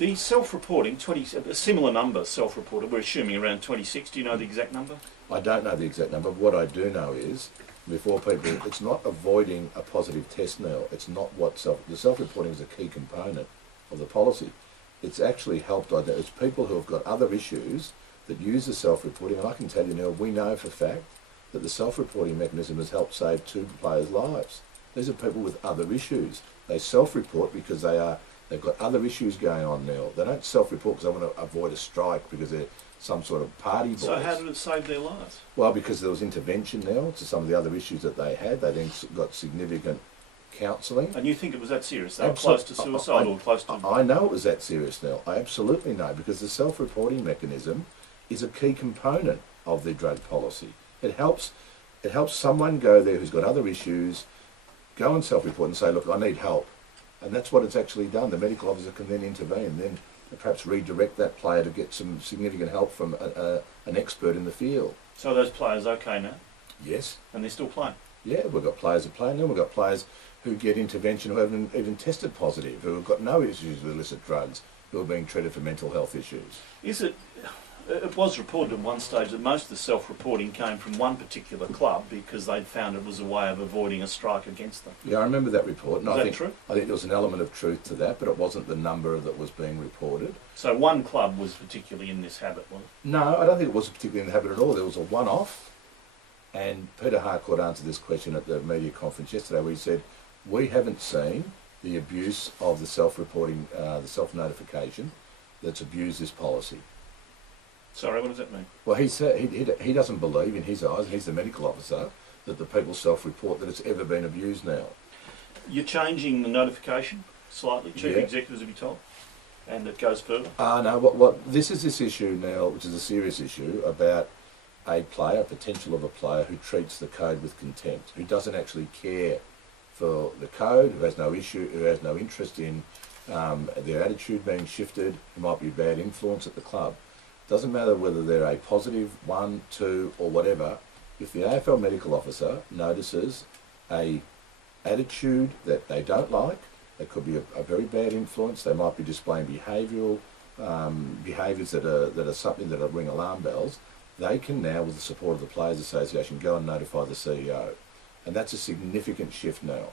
The self-reporting, a similar number self-reported, we're assuming around 26. Do you know the exact number? I don't know the exact number. What I do know is, before people, it's not avoiding a positive test now. It's not what the self-reporting is a key component of the policy. It's actually helped. It's people who have got other issues that use the self-reporting, and I can tell you now, we know for a fact that the self-reporting mechanism has helped save 2 players' lives. These are people with other issues. They self-report because they've got other issues going on now. They don't self-report because they want to avoid a strike because they're some sort of party boys. So how did it save their lives? Well, because there was intervention now to some of the other issues that they had. They then got significant counselling. And you think it was that serious? They were close to suicide or close to... I know it was that serious now. I absolutely know, because the self-reporting mechanism is a key component of the drug policy. It helps someone go there who's got other issues, go and self-report and say, look, I need help. And that's what it's actually done. The medical officer can then intervene, then perhaps redirect that player to get some significant help from an expert in the field. So are those players okay now? Yes. And they're still playing? Yeah, we've got players who play now. We've got players who get intervention who haven't even tested positive, who have got no issues with illicit drugs, who are being treated for mental health issues. It was reported at one stage that most of the self-reporting came from one particular club because they'd found it was a way of avoiding a strike against them. Yeah, I remember that report. And Is that true? I think there was an element of truth to that, but it wasn't the number that was being reported. So one club was particularly in this habit, was it? No, I don't think it was particularly in the habit at all. There was a one-off, and Peter Harcourt answered this question at the media conference yesterday where he said, we haven't seen the abuse of the self-reporting, the self-notification that's abused this policy. Sorry, what does that mean? Well, he said he doesn't believe, in his eyes, and he's the medical officer, that the people self-report that it's ever been abused now. You're changing the notification slightly, chief executives have you told, and it goes further? No, this is this issue now, which is a serious issue, about a player, potential of a player who treats the code with contempt, who doesn't actually care for the code, who has no issue, who has no interest in their attitude being shifted, who might be a bad influence at the club. Doesn't matter whether they're a positive 1, 2 or whatever, if the AFL medical officer notices a attitude that they don't like, it could be a very bad influence, they might be displaying behavioural behaviours that are something that ring alarm bells, they can now, with the support of the Players Association, go and notify the CEO. And that's a significant shift now.